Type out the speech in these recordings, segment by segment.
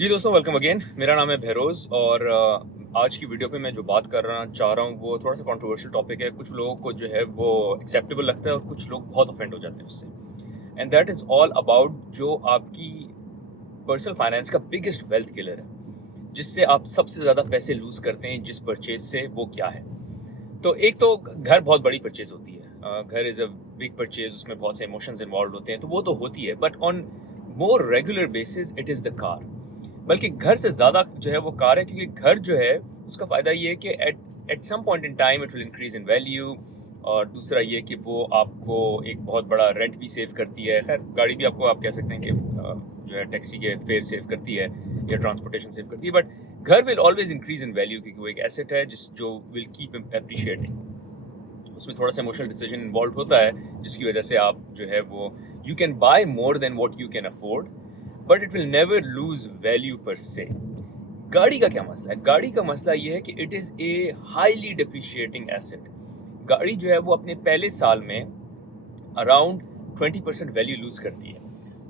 जी दोस्तों, welcome again. मेरा नाम है बहरोज़ और आज की वीडियो पे मैं जो बात करना चाह रहा हूँ वो थोड़ा सा कंट्रोवर्शियल टॉपिक है। कुछ लोगों को जो है वो एक्सेप्टेबल लगता है और कुछ लोग बहुत ऑफेंड हो जाते हैं उससे। And that is all about जो आपकी पर्सनल फाइनेंस का बिगेस्ट वेल्थ किलर है, जिससे आप सबसे ज़्यादा पैसे लूज़ करते हैं जिस परचेज से, वो क्या है? तो एक तो घर बहुत बड़ी परचेज होती है। घर इज़ अ बिग परचेज, उसमें बहुत से इमोशंस इन्वॉल्व होते हैं, तो वो तो होती है। But on more regular basis it is the car. बल्कि घर से ज़्यादा जो है वो कार है, क्योंकि घर जो है उसका फ़ायदा ये है कि at some point in time it will increase in value. और दूसरा ये कि वो आपको एक बहुत बड़ा रेंट भी सेव करती है। खैर, गाड़ी भी आपको, आप कह सकते हैं कि जो है टैक्सी के फेयर सेव करती है या ट्रांसपोर्टेशन सेव करती है। बट घर will always increase in value, क्योंकि वो एक एसेट है जो विल कीप अप्रिशिएटिंग। उसमें थोड़ा सा इमोशनल डिसीजन इन्वॉल्व होता है, जिसकी वजह से आप जो है वो you can bye more than what you can afford, but it will never lose value पर से। गाड़ी का क्या मसला है? गाड़ी का मसला ये है कि it is a highly depreciating asset. गाड़ी जो है वो अपने पहले साल में अराउंड 20% वैल्यू लूज करती है,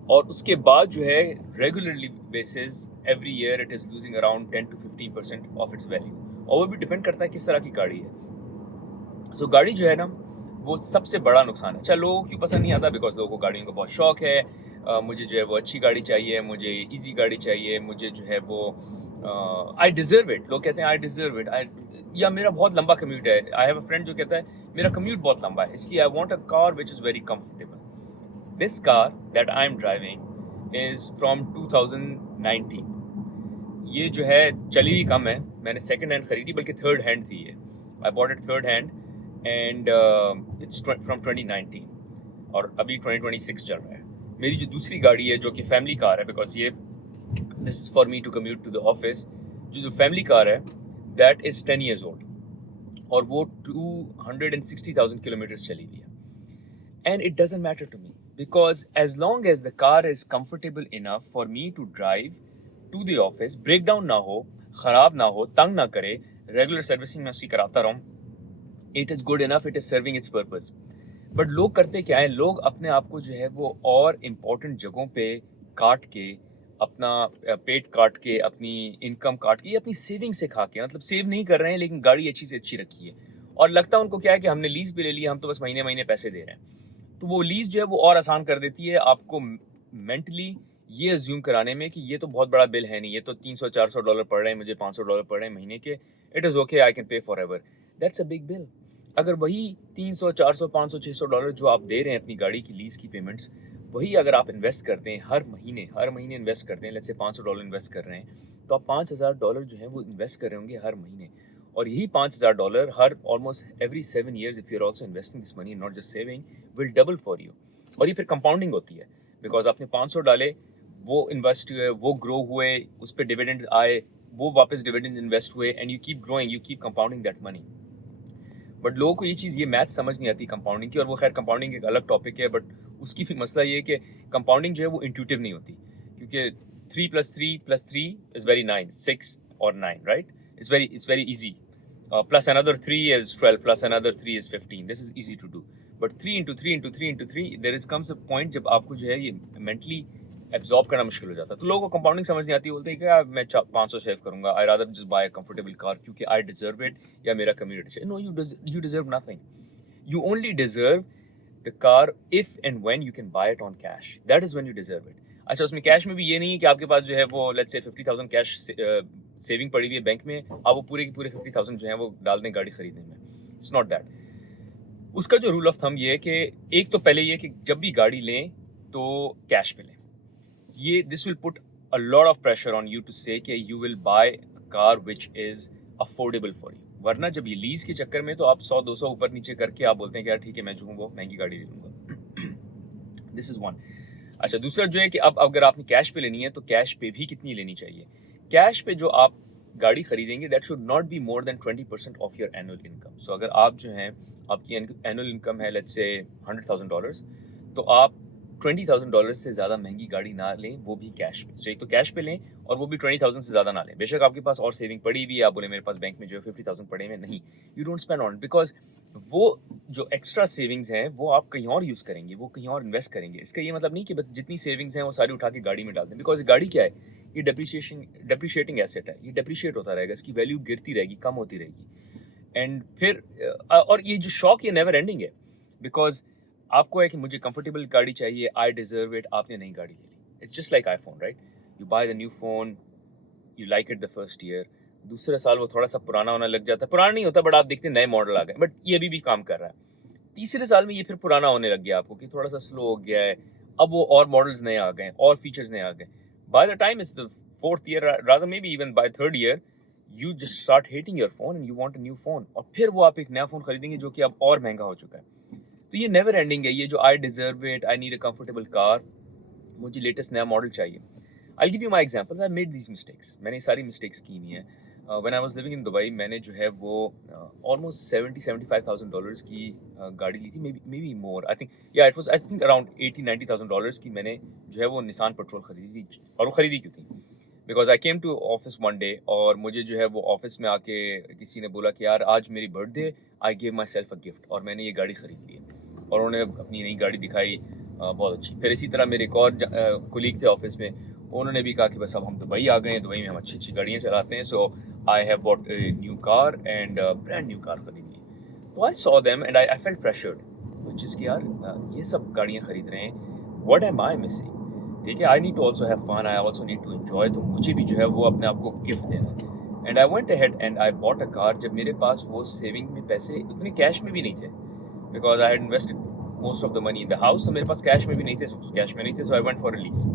और उसके बाद जो है regularly basis every year it is losing around 10 to 15% of its value. और वो भी डिपेंड करता है किस तरह की गाड़ी है। सो गाड़ी जो है ना, वो सबसे बड़ा नुकसान है। अच्छा, लोगों को क्यों पसंद नहीं आता? बिकॉज लोगों को गाड़ियों का बहुत शौक है। मुझे जो है वो अच्छी गाड़ी चाहिए, मुझे इजी गाड़ी चाहिए, मुझे जो है वो आई डिजर्व इट। लोग कहते हैं आई डिजर्व इट। या मेरा बहुत लंबा कम्यूट है। आई हैव अ फ्रेंड जो कहता है मेरा कम्यूट बहुत लंबा है, इसलिए I want a car which is very comfortable. This car that I am driving is from 2019। ये जो है चली हुई कम है। मैंने सेकंड हैंड खरीदी, बल्कि थर्ड हैंड थी ये। आई bought it third hand and it's from 2019, और अभी 2026 चल रहा है। मेरी जो दूसरी गाड़ी है, जो कि फैमिली कार है, बिकॉज ये this is for me to commute to the office, जो फैमिली कार है दैट इज़ 10 years ओल्ड, और वो 260,000 किलोमीटर्स चली हुई है। And it doesn't matter to me, because as long as the car is comfortable enough for me to drive to the office, breakdown ना हो, ख़राब ना हो, तंग ना करे, रेगुलर सर्विसिंग मैं उसकी कराता रहूँ, it is good enough, it is serving it's purpose. But लोग करते क्या है? लोग अपने आप को जो है वो और इम्पोर्टेंट जगहों पे काट के, अपना पेट काट के, अपनी इनकम काट के, या अपनी सेविंग से खा के, मतलब सेव नहीं कर रहे हैं लेकिन गाड़ी अच्छी से अच्छी रखी है। और लगता है उनको क्या है कि हमने लीज भी ले लिया, हम तो बस महीने महीने पैसे दे रहे हैं। तो वो लीज जो है वो और आसान कर देती है आपको मेंटली ये अज्यूम कराने में कि ये तो बहुत बड़ा बिल है नहीं, ये तो $300-400 पड़ रहे हैं, मुझे $500 पड़ रहे हैं महीने के, it is okay, I can pay for ever. That's a big bill. अगर वही 300, 400, 500, $600 जो आप दे रहे हैं अपनी गाड़ी की लीज की पेमेंट्स, वही अगर आप इन्वेस्ट करते हैं हर महीने इन्वेस्ट करते हैं, लेट्स से $500 इन्वेस्ट कर रहे हैं, तो आप $5,000 जो है वो इन्वेस्ट कर रहे होंगे हर महीने। और यही $5,000 हर almost every 7 years, if you are also investing this money, not just saving, will double for you. और ये फिर कंपाउंडिंग होती है, बिकॉज आपने 500 डाले, वो इन्वेस्ट हुए, वो ग्रो हुए, उस पर डिविडेंड्स आए, वो वापस डिविडेंड्स इन्वेस्ट हुए, and you keep growing, you keep compounding that money. But लोगों को ये चीज़, ये मैथ समझ नहीं आती कंपाउंडिंग की। और वो खैर कंपाउंडिंग एक अलग टॉपिक है, बट उसकी भी मसला ये है कि कंपाउंडिंग जो है वो इंट्यूटिव नहीं होती, क्योंकि 3 + 3 + 3 इज़ वेरी 9, 6 और 9, right? It's very easy. Plus another 3 is 12, plus another 3 is 15. This is easy to do. But 3 into 3 into 3 into 3, there is comes a point जब आपको जो है ये mentally एब्जॉर्ब करना मुश्किल हो जाता है। तो लोगों को कंपाउंडिंग समझ नहीं आती, बोलते हैं कि यार मैं 500 सेव करूंगा, I rather just buy a comfortable car, क्योंकि आई डिजर्व इट, या मेरा community. No, you deserve nothing. You only deserve the car if and when you can buy it on cash, that is when you deserve it. अच्छा, उसमें cash में भी ये नहीं है कि आपके पास जो है वो लेट्स से 50,000 कैश सेविंग पड़ी हुई है बैंक में, आप वो पूरे के पूरे 50,000 जो है वो डाल दें गाड़ी खरीदने में। It's not that. उसका जो रूल ऑफ थंब ये है कि एक तो पहले ये कि जब भी गाड़ी लें तो कैश पे लें। ये this will put a lot of pressure on you to say कि you will buy a car which is affordable for you. वरना जब ये लीज के चक्कर में, तो आप 100-200 ऊपर नीचे करके आप बोलते हैं कि यार ठीक है, मैं जो हूँ वो महंगी गाड़ी ले लूँगा। This is one. अच्छा, दूसरा जो है कि अब अगर आपने कैश पे लेनी है, तो कैश पे भी कितनी लेनी चाहिए? कैश पे जो आप गाड़ी खरीदेंगे, that should not be more than 20% of your annual income. So अगर आप जो हैं, आपकी एनुअल इनकम है लेट्स से $100,000, तो आप $20,000 से ज़्यादा महंगी गाड़ी ना लें, वो भी कैश पे। सो एक तो कैश पे लें, और वो भी 20,000 से ज़्यादा ना लें। बेशक आपके पास और सेविंग पड़ी हुई है, आप बोले मेरे पास बैंक में जो है 50,000 पड़े हुए हैं, नहीं, you don't spend on it, because वो जो एक्स्ट्रा सेविंग्स हैं वो आप कहीं और यूज़ करेंगे, वो कहीं और इन्वेस्ट करेंगे। इसका ये मतलब नहीं कि बस जितनी सेविंग्स हैं वो सारी उठा के गाड़ी में डाल दें, बिकॉज गाड़ी क्या है? ये डेप्रिशिएटिंग एसेट है, ये डेप्रिशिएट होता रहेगा, इसकी वैल्यू गिरती रहेगी, कम होती रहेगी। एंड फिर और ये जो शौक ये नेवर एंडिंग है, बिकॉज आपको है कि मुझे कंफर्टेबल गाड़ी चाहिए, आई डिजर्व इट, आपने नई गाड़ी ले ली। It's just like iPhone, right? You buy the new phone, you like it the first year, दूसरे साल वो थोड़ा सा पुराना होने लग जाता है, पुराना नहीं होता बट आप देखते हैं नए मॉडल आ गए, बट ये अभी भी काम कर रहा है। तीसरे साल में ये फिर पुराना होने लग गया आपको कि थोड़ा सा स्लो हो गया है, अब वो और मॉडल्स नए आ गए, और फीचर्स नए आ गए। By the time it's the fourth year, rather may be even by third year, you just start hating your phone and you want a new phone, और फिर वो आप एक नया फोन खरीदेंगे जो कि अब और महंगा हो चुका है। तो ये नेवर एंडिंग है, ये जो आई deserve it, I need a comfortable car, मुझे लेटेस्ट नया मॉडल चाहिए। I give you my examples, I made these mistakes, मैंने सारी मिस्टेक्स की हुई हैं। When I was living in Dubai, मैंने जो है वो ऑलमोस्ट $70,000-75,000 की गाड़ी ली थी, maybe more, I think, या it was I think around $80,000-90,000 की मैंने जो है वो निसान पेट्रोल खरीदी थी। और वो खरीदी क्यों थी? Because I came to office one day, और मुझे जो है वो ऑफिस में आके किसी ने बोला कि यार आज मेरी birthday, I give my self a gift, और मैंने ये गाड़ी खरीद ली है। और उन्होंने अपनी नई गाड़ी दिखाई, बहुत अच्छी। फिर इसी तरह मेरे एक और कोलीग थे ऑफिस में, उन्होंने भी कहा कि बस अब हम दुबई आ गए हैं, दुबई में हम अच्छी अच्छी गाड़ियाँ चलाते हैं, so I have bought a new car and brand new car खरीद ली। तो I saw them and I felt pressured, which is कि यार ये सब गाड़ियाँ खरीद रहे हैं, व्हाट एम आई मिसिंग? ठीक है, I need to also have fun, I also need to enjoy, तो मुझे भी जो है वो अपने आप को गिफ्ट देना है। And I went ahead and I bought a car, जब मेरे पास वो सेविंग में पैसे उतने कैश में भी नहीं थे, because I had invested most of the money in the house, तो मेरे पास कैश में भी नहीं थे, कैश में नहीं थे, so I went for a lease.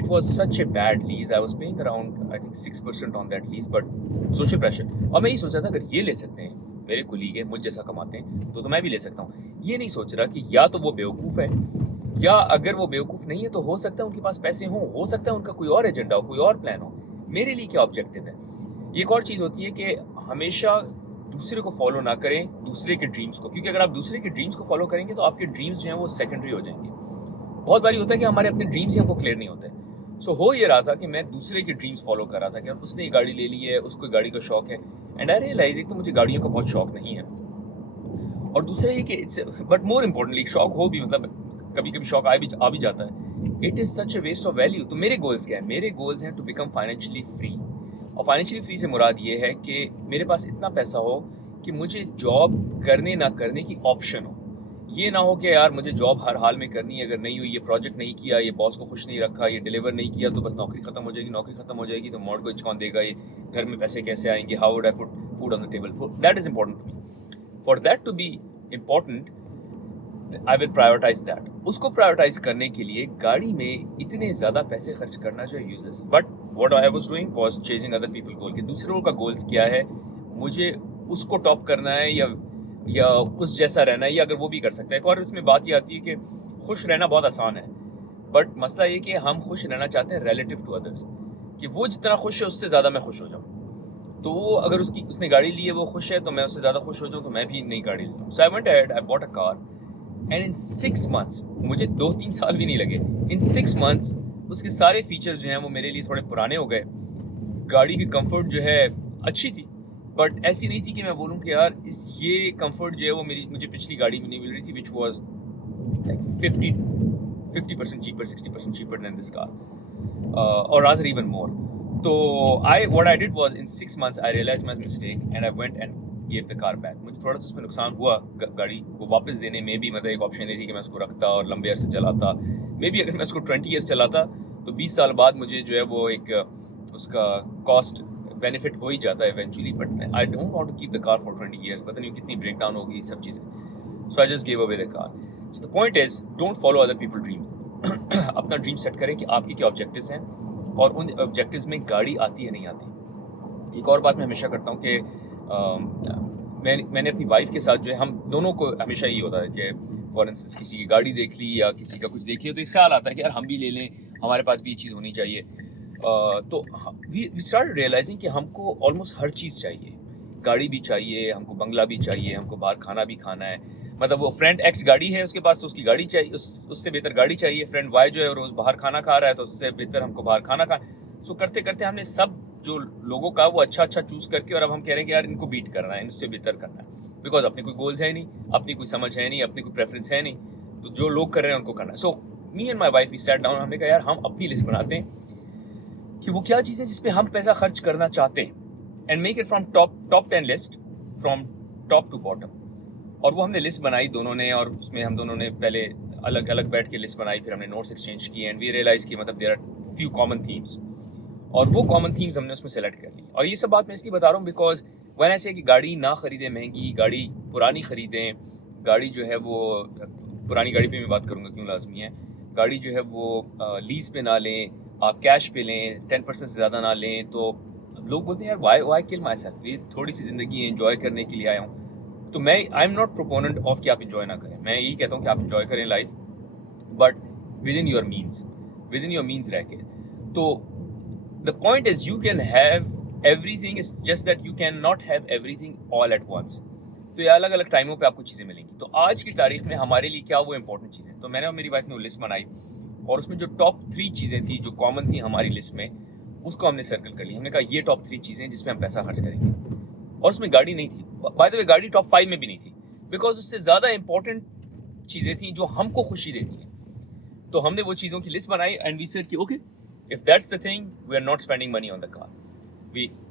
It was such a bad lease. I was paying around, I think, 6% on that lease, but social pressure. और मैं ये सोचा था अगर ये ले सकते हैं, मेरे कुलीग है, मुझ जैसा कमाते हैं, तो मैं भी ले सकता हूँ। ये नहीं सोच रहा कि या तो वो बेवकूफ़ है, या अगर वो बेवकूफ़ नहीं है तो हो सकता है उनके पास पैसे हों, हो सकता है उनका कोई और एजेंडा हो, कोई और प्लान हो। मेरे लिए क्या ऑब्जेक्टिव है? एक और चीज़ होती है कि हमेशा दूसरे को फॉलो ना करें, दूसरे के ड्रीम्स को, क्योंकि अगर आप दूसरे के ड्रीम्स को फॉलो करेंगे तो आपके ड्रीम्स जो हैं वो सेकेंडरी हो जाएंगे। बहुत बारी होता है कि हमारे अपने ड्रीम्स ही हमको क्लियर नहीं होते। सो हो ये रहा था कि मैं दूसरे के ड्रीम्स फॉलो कर रहा था कि उसने गाड़ी ले ली है, उसको गाड़ी का शौक है, एंड आई रियलाइज एक तो मुझे गाड़ियों का बहुत शौक नहीं है, और दूसरा ये कि इट्स, बट मोर इम्पोर्टेंटली शौक हो भी, मतलब कभी कभी शौक आ भी जाता है, it is such a waste of value. तो मेरे गोल्स क्या है? मेरे गोल्स हैं टू बिकम फाइनेंशियली फ्री, और फाइनेंशियली फ्री से मुराद ये है कि मेरे पास इतना पैसा हो कि मुझे जॉब करने ना करने की ऑप्शन हो। ये ना हो कि यार मुझे जॉब हर हाल में करनी है, अगर नहीं हुई, ये प्रोजेक्ट नहीं किया, ये बॉस को खुश नहीं रखा, ये डिलीवर नहीं किया, तो बस नौकरी खत्म हो जाएगी, नौकरी खत्म हो जाएगी तो मॉर्गेज कौन देगा, ये घर में पैसे कैसे आएंगे, how would I put food on the table? That is important to me. For that to be important, I will prioritise that. उसको प्रायोरिटाइज करने के लिए गाड़ी में इतने ज़्यादा पैसे खर्च करना जो है useless. But what I was doing was chasing other people goal, कि दूसरों का गोल्स क्या है, मुझे उसको टॉप करना है या उस जैसा रहना है, या अगर वो भी कर सकता है। एक और इसमें बात ये आती है कि खुश रहना बहुत आसान है, बट मसला ये कि हम खुश रहना चाहते हैं रिलेटिव टू अदर्स, कि वो जितना खुश है उससे ज़्यादा मैं खुश हो जाऊँ। तो वो अगर उसने गाड़ी ली है, वो खुश है, तो मैं उससे ज़्यादा खुश हो जाऊँ, तो मैं भी नई गाड़ी ले लूँ। So I went ahead, I bought a car, and in 6 months, मुझे 2-3 साल भी नहीं लगे, इन 6 months उसके सारे फीचर्स जो हैं वो मेरे लिए थोड़े पुराने हो गए। गाड़ी की कंफर्ट जो है अच्छी थी, बट ऐसी नहीं थी कि मैं बोलूँ कि यार ये कंफर्ट जो है वो मुझे पिछली गाड़ी में नहीं मिल रही थी, which was like 50% cheaper, 60% cheaper than this car, और रादर इवन मोर। तो what I did was in 6 months I realized my mistake and I went and gave the car back. मुझे थोड़ा सा उसमें नुकसान हुआ, गाड़ी को वापस देने में भी, मतलब एक ऑप्शन ये थी कि मैं उसको रखता और लंबे अरसे चलाता। मे बी अगर मैं उसको 20 years चलाता तो 20 साल बाद मुझे जो है वो एक उसका कॉस्ट बेनिफिट हो ही जाता है eventually, but I don't want to keep the car for 20 years, पता नहीं कितनी ब्रेक डाउन होगी, सब चीज़ें। So I just give away the car. So the point is, don't follow other people dreams. अपना ड्रीम सेट करें कि आपके क्या ऑब्जेक्टिव्स हैं, और उन ऑब्जेक्टिव्स में गाड़ी आती है नहीं आती। एक और बात मैं हमेशा करता हूँ कि मैंने अपनी वाइफ के साथ जो है, हम दोनों को हमेशा ये होता है कि फॉर इंस्टेंस किसी की गाड़ी देख ली या किसी का कुछ देख लिया, तो एक ख्याल आता है कि यार हम भी ले लें, हमारे पास भी ये चीज़ होनी चाहिए। तो वी स्टार्ट रियलाइजिंग कि हमको ऑलमोस्ट हर चीज़ चाहिए, गाड़ी भी चाहिए, हमको बंगला भी चाहिए, हमको बाहर खाना भी खाना है। मतलब वो फ्रेंड एक्स गाड़ी है उसके पास, तो उसकी गाड़ी चाहिए, उससे बेहतर गाड़ी चाहिए। फ्रेंड वाई जो है रोज़ बाहर खाना खा रहा है, तो उससे बेहतर हमको बाहर खाना खा। सो करते करते हमने सब जो लोगों का वो अच्छा चूज़ करके, और अब हम कह रहे हैं कि यार इनको बीट करना है, इनसे बेहतर करना है, बिकॉज अपने कोई गोल्स है नहीं, अपनी कोई समझ है नहीं, अपनी कोई प्रेफरेंस है नहीं, तो जो लोग कर रहे हैं उनको करना है। So me and my wife we sat down, हमने कहा यार हम अपनी लिस्ट बनाते हैं कि वो क्या चीज़ है जिस पे हम पैसा खर्च करना चाहते हैं, and make it from top 10 list, from top to bottom. और वो हमने लिस्ट बनाई दोनों ने, और उसमें हम दोनों ने पहले अलग अलग बैठ के लिस्ट बनाई, फिर हमने नोट्स एक्सचेंज किए, एंड वी रियलाइज कि मतलब there are few common themes, और वो कॉमन थीम्स हमने उसमें सेलेक्ट कर ली। और ये सब बात मैं इसलिए बता रहा हूँ बिकॉज वन ऐसे कि गाड़ी ना खरीदें महंगी, गाड़ी पुरानी खरीदें, गाड़ी जो है वो पुरानी गाड़ी पे मैं बात करूँगा क्यों लाजमी है, गाड़ी जो है वो लीज पे ना लें, आप कैश पे लें, 10% से ज़्यादा ना लें। तो लोग बोलते हैं यार वाई किल माई सेल्फ, ये थोड़ी सी ज़िंदगी एंजॉय करने के लिए आया हूँ। तो मैं I am not proponent of कि आप इंजॉय ना करें, मैं यही कहता हूँ कि आप इंजॉय करें life, but within your means रह के। तो the point is you can have everything, is just that you can not have everything all at once. तो ये अलग अलग टाइमों पे आपको चीज़ें मिलेंगी। तो आज की तारीख में हमारे लिए क्या वो इंपॉर्टेंट चीज़ें, तो मैंने और मेरी वाइफ ने वो लिस्ट बनाई, और उसमें जो टॉप 3 चीज़ें थी जो कॉमन थी हमारी लिस्ट में, उसको हमने सर्कल कर ली। हमने कहा ये टॉप 3 चीज़ें जिसमें हम पैसा खर्च करेंगे, और उसमें गाड़ी नहीं थी। बाय द वे गाड़ी टॉप 5 में भी नहीं थी, बिकॉज उससे ज़्यादा इंपॉर्टेंट चीज़ें थी जो हमको खुशी देती हैं। तो हमने वो चीज़ों की लिस्ट बनाई, एंड वी सेड कि okay, if that's the thing, we are not spending money on the car.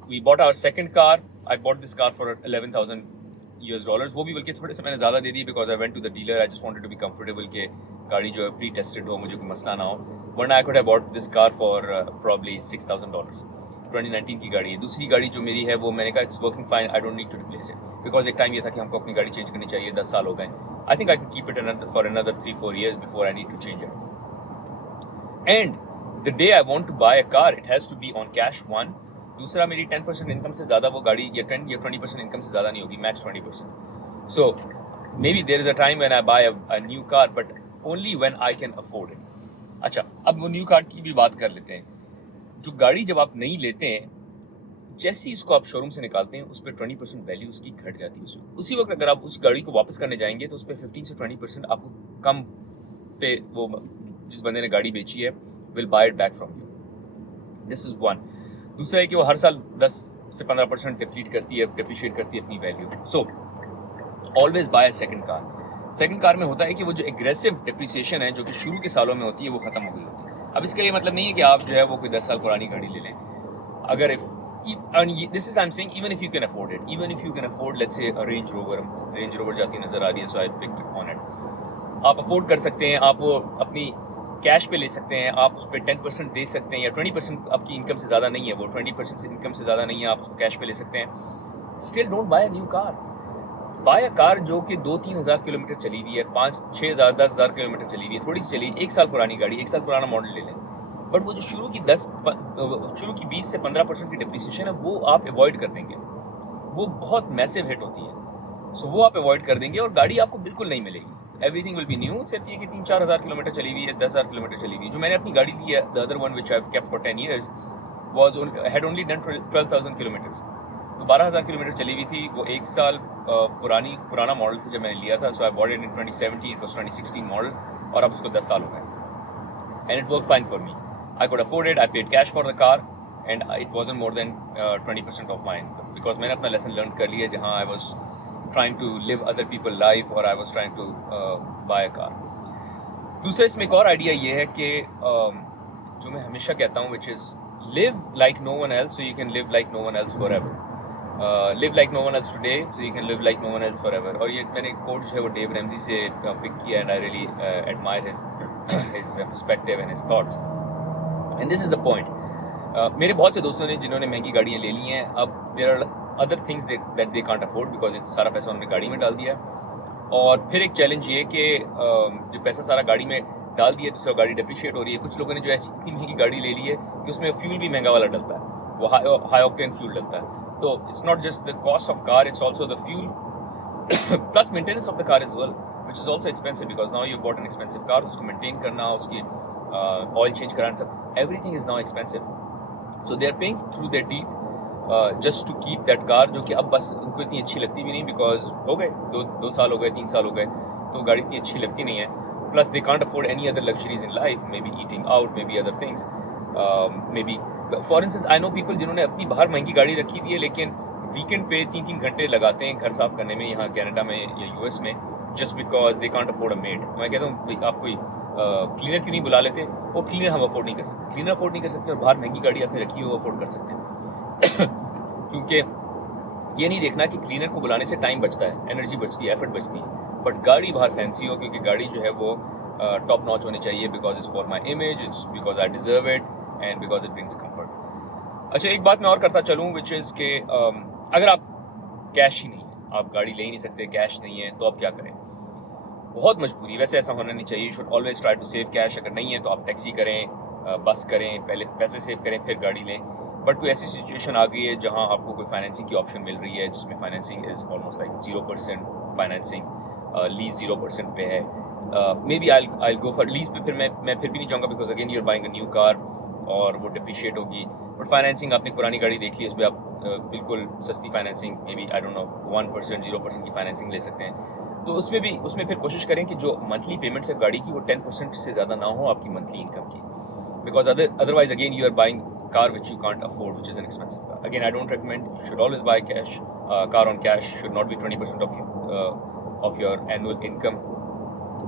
We bought our second car. I bought this car for $11,000, वो भी बल्कि थोड़े से मैंने ज़्यादा दे दी, because I went to the dealer, I just wanted to be comfortable के गाड़ी जो है प्री टेस्टेड हो, मुझे कोई मसला ना हो। वरना I could have bought this car for probably $6,000। 2019 की गाड़ी है। दूसरी गाड़ी जो मेरी है वो मैंने कहा it's working fine, I don't need to replace it, because एक टाइम ये था कि हमको अपनी गाड़ी चेंज करनी चाहिए, 10 साल हो गए। I think I can keep it for another 3-4 years before I need to change it. And the day I want to buy a car, it has to be on cash, one. दूसरा, मेरी 10% income से ज़्यादा वो गाड़ी, या 10 या 20% income से ज़्यादा नहीं होगी, max 20%। So maybe there is a time when I buy a new car, but only when I can afford it. अच्छा, अब वो न्यू कार की भी बात कर लेते हैं। जो गाड़ी जब आप नहीं लेते हैं, जैसे ही उसको आप शोरूम से निकालते हैं, उस पर 20% वैल्यू उसकी घट जाती है। उसी वक्त अगर आप उस गाड़ी को वापस करने जाएंगे तो उस पर 15 से 20% आपको कम पे वो जिस बंदे ने गाड़ी बेची है will buy it back from you. This is one. दूसरा है कि वो हर साल 10 से 15% डिप्रिशिएट करती है अपनी value. So always by second car. Second car में होता है कि वो जो एग्रेसिव डिप्रिसिएशन है जो कि शुरू के सालों में होती है, वो ख़त्म हो गई होती है। अब इसका ये मतलब नहीं है कि आप जो है वो कोई 10 साल पुरानी गाड़ी ले लें। अगर if this is I am saying even if you can afford it, even if you can afford let's say range rover जाती नज़र आ रही है, सो आई पिक्ड ऑन इट। आप अफोर्ड कर सकते हैं, आप वो अपनी कैश पे ले सकते हैं, आप उस पर 10% दे सकते हैं, या 20% आपकी इनकम से ज़्यादा नहीं है, वो 20% से इनकम से ज़्यादा नहीं है, आप उसको कैश पे ले सकते हैं। Still don't buy a new car. Buy a car जो कि 2-3 हज़ार किलोमीटर चली हुई है, 5-6 हज़ार 10 हज़ार किलोमीटर चली हुई है, थोड़ी सी चली, 1 साल पुरानी गाड़ी, 1 साल पुराना मॉडल ले लें। बट वो जो शुरू की 20 से 15% की डिप्रिसिएशन है, वो आप अवॉइड कर देंगे, वो बहुत मैसिव हिट होती है। सो वो आप अवॉइड कर देंगे और गाड़ी आपको बिल्कुल नहीं मिलेगी। Everything will be new. सिर्फ ये कि 3-4 हज़ार किलोमीटर चली हुई है, 10 हज़ार किलोमीटर चली हुई है। जो मैंने अपनी गाड़ी ली है, the other one which I have kept for 10 years had only done 12,000 kilometres. तो 12,000 किलोमीटर चली हुई थी। वो 1 साल पुराना मॉडल था जब मैंने लिया था। So I bought it in 2017, it was 2016 model, और अब उसको 10 साल हो गए, and it work fine for me. I could afford it. I paid cash for the car, and it wasn't more than 20% of my income, because मैंने अपना lesson learned कर लिया, जहाँ I was trying to live other people life, or I was trying to buy a car. दूसरा इसमें एक और idea ये है कि जो मैं हमेशा कहता हूँ, which is live like no one else so you can live like no one else forever. Live like no one else today so you can live like no one else forever. और ये मैंने coat जो है वो Dave Ramsay से pick किया, and I really admire his perspective and his thoughts. And this is the point. मेरे बहुत से दोस्तों ने जिन्होंने महंगी गाड़ियाँ ले ली हैं, अब there are other things that they can't afford because सारा पैसा उन्होंने गाड़ी में डाल दिया है। और फिर एक चैलेंज ये कि जो पैसा सारा गाड़ी में डाल दिया, दूसरा गाड़ी डिप्रिशिएट हो रही है। कुछ लोगों ने जो ऐसी इतनी महंगी गाड़ी ले ली है कि उसमें फ्यूल भी महंगा वाला डलता है, वो हाई ऑक्टेन फ्यूल डलता है। तो it's not just the cost of car, it's also the fuel plus maintenance of the car as well, which is also expensive, because now you bought an expensive car. उसको maintain करना, उसकी oil change कराना, सब everything is now expensive, so they are paying through their teeth just to keep that car, जो कि अब बस उनको इतनी अच्छी लगती भी नहीं, because हो गए 2 साल हो गए, 3 साल हो गए, तो गाड़ी इतनी अच्छी लगती नहीं है। plus they can't afford any other luxuries in life, maybe eating out, maybe other things, maybe for instance I know people जिन्होंने अपनी बाहर महंगी गाड़ी रखी हुई है, लेकिन वीकेंड पे 3-3 घंटे लगाते हैं घर साफ करने में, यहाँ कनाडा में या US में, just because they can't afford a maid। मैं कहता हूँ आप कोई क्लीनर क्यों नहीं बुला लेते? वो क्लीनर हम अफोर्ड नहीं कर सकते, क्लीनर अफोर्ड नहीं कर सकते और बाहर महंगी गाड़ी आपने रखी है वो अफोर्ड कर सकते हैं क्योंकि ये नहीं देखना कि क्लीनर को बुलाने से टाइम बचता है, एनर्जी बचती है, एफर्ट बचती है, बट गाड़ी बाहर फैंसी हो, क्योंकि गाड़ी जो है वो टॉप नॉच होनी चाहिए, because it's for my image, it's because I deserve it and because it brings comfort. अच्छा, एक बात मैं और करता चलूँ विच इज़ के अगर आप कैश ही नहीं है, आप गाड़ी ले ही नहीं सकते, कैश नहीं है, तो आप क्या करें? बहुत मजबूरी, वैसे ऐसा होना नहीं चाहिए, you should always try to save cash. अगर नहीं है तो आप टैक्सी करें, बस करें, पहले पैसे सेव करें फिर गाड़ी लें। बट कोई ऐसी सिचुएशन आ गई है जहां आपको कोई फाइनेंसिंग की ऑप्शन मिल रही है जिसमें financing is almost like 0% financing, lease 0% पे है, maybe I go for lease पे। फिर मैं फिर भी नहीं चाहूँगा, because again you are buying a new car और वो डिप्रिशिएट होगी। बट फाइनेंसिंग, आपने पुरानी गाड़ी देख ली, उस पर आप बिल्कुल सस्ती financing, maybe I don't know 1% 0% की फाइनेंसिंग ले सकते हैं। तो उसमें फिर कोशिश करें कि जो मंथली पेमेंट्स है गाड़ी की वो 10% से ज़्यादा ना हो आपकी मंथली इनकम की, because otherwise again you are buying car which you can't afford, which is an expensive car. Again, I don't recommend. You should always buy cash. Car on cash should not be 20% of your annual income,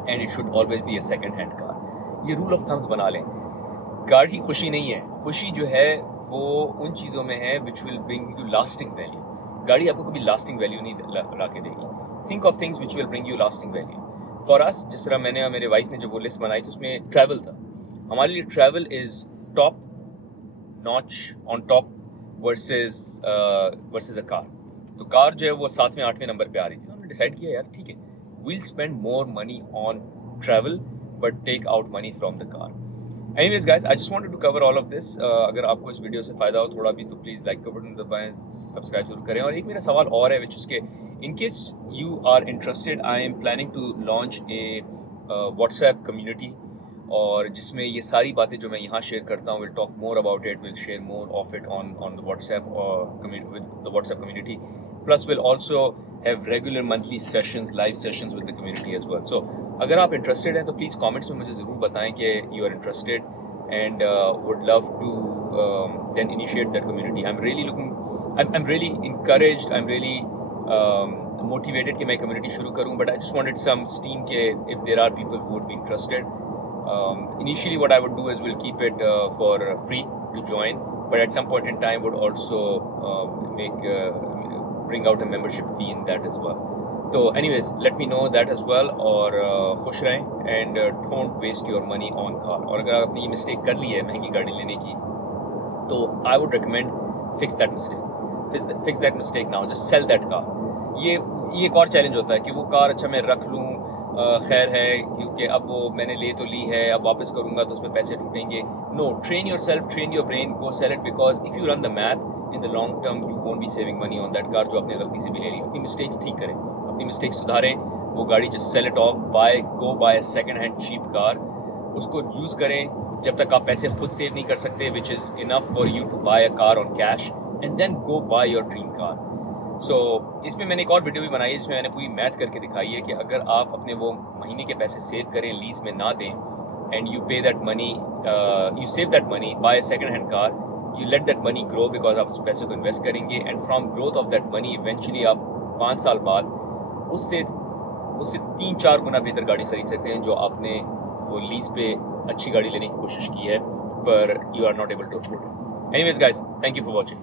and it should always be a second-hand car. ये rule of thumbs बना लें। गाड़ी खुशी नहीं है, खुशी जो है वो उन चीज़ों में है which will bring you lasting value. गाड़ी आपको कभी lasting value नहीं ला के देगी। Think of things which will bring you lasting value. For us, जिस तरह मैंने और मेरे वाइफ ने जब वो लिस्ट बनाई थी उसमें ट्रैवल था। हमारे लिए travel is top notch on top versus a car. तो कार जो है वो 7वें 8वें नंबर पे आ रही थी। हमने डिसाइड किया यार ठीक है, we'll spend more money on travel but take out money from the car. Anyways guys, I just wanted to cover all of this. अगर आपको इस वीडियो से फ़ायदा हो थोड़ा भी तो प्लीज़ लाइक का बटन दबाएं, सब्सक्राइब जरूर करें। और एक मेरा सवाल और है विच इज़ के in case you are interested, I am planning to launch a WhatsApp community, और जिसमें ये सारी बातें जो मैं यहाँ शेयर करता हूँ, will talk more about it, will share more of it on the WhatsApp with the WhatsApp community, plus will also have regular monthly sessions, live sessions with the community as well. So अगर आप interested हैं तो please comments में मुझे ज़रूर बताएं कि you are interested and would love to then initiate that community. I am really encouraged, I am really motivated कि मैं कम्युनिटी शुरू करूँ, but I just wanted some steam के if there are people who would be interested. Initially what I would do is we'll keep it for free to join, but at some point in time would also bring out a membership fee in that as well. So anyways, let me know that as well, और खुश रहें and don't waste your money on car। और अगर आपने ये mistake कर ली है महंगी गाड़ी लेने की तो I would recommend fix that mistake now, just sell that car। ये एक और चैलेंज होता है कि वो कार अच्छा मैं रख लूँ, खैर है क्योंकि अब वो मैंने ले तो ली है, अब वापस करूँगा तो उसमें पैसे टूटेंगे। No, train yourself, train your brain, go sell it, because if you run the math in the long term you won't be saving money on that car जो आपने गलती से भी ले ली। अपनी मिस्टेक्स ठीक करें, अपनी मिस्टेक्स सुधारें, वो गाड़ी just sell it off, go buy a second hand cheap car, उसको यूज़ करें जब तक आप पैसे खुद सेव नहीं कर सकते, which is enough for you to buy a car on cash and then go buy your dream car. So इसमें मैंने एक और वीडियो भी बनाई है जिसमें मैंने पूरी मैथ करके दिखाई है कि अगर आप अपने वो महीने के पैसे सेव करें, लीज में ना दें, एंड यू पे that money, you save that money, by second hand car, you let that money grow, because आप उस पैसे को इन्वेस्ट करेंगे and from growth of that money eventually आप 5 साल बाद उससे 3-4 गुना बेहतर गाड़ी खरीद सकते हैं जो आपने वो लीज पे अच्छी गाड़ी लेने की कोशिश की है पर you are not able to afford it. Anyways guys, thank you for watching.